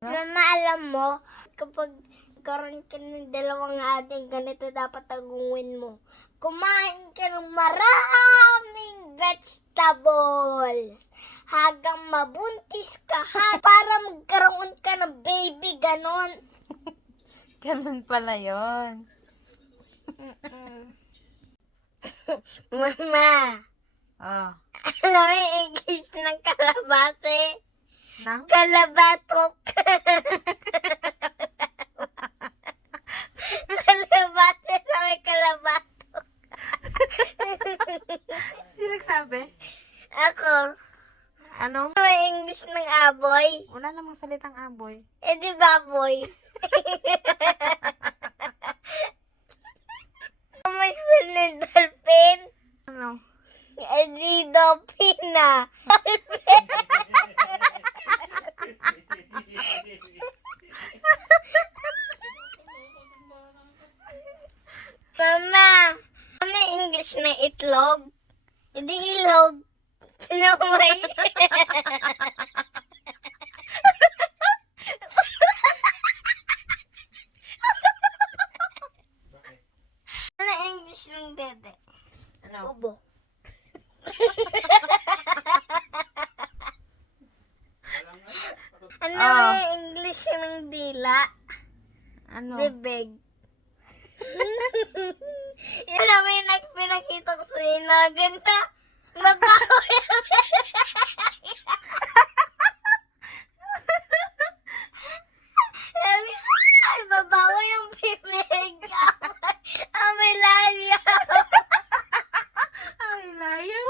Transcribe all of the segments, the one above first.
Mama, alam mo, kapag karoon ka ng dalawang ating ganito, dapat tagunguin mo. Kumain ka ng maraming vegetables hanggang mabuntis ka para magkaroon ka ng baby, ganon. Ganun pala yun. Mama, Oh. ano yung English ng kalabate? Nang? Kalabatok. Kalabate na may kalabatok. Sino nagsabi? Ako, Ano? ano yung English ng aboy? Wala namang salitang aboy. Eh di baboy. Ano may spell ng dolphin? Ano? Eh di dolphin na. Mama, ano yung English ng itlog? Hindi ilog. Ano may? Ano yung English ng dede? Ano? Ubo. Ano Ah. yung English ng dila? Ano? Bibig. Alam mo yung pinakita ko sa'yo na ganda. Mabaho yan. Ay, mabaho yung bibig. May layo. Ay, layo.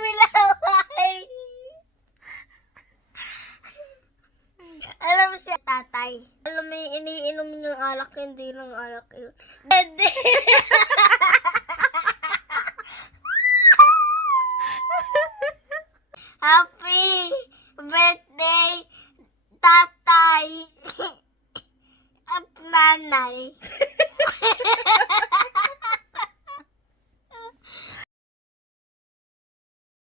May laway. Alam mo si tatay. Alam mo yung iniinom niyang alak, hindi lang alak yun. Dede. Happy birthday, tatay at nanay.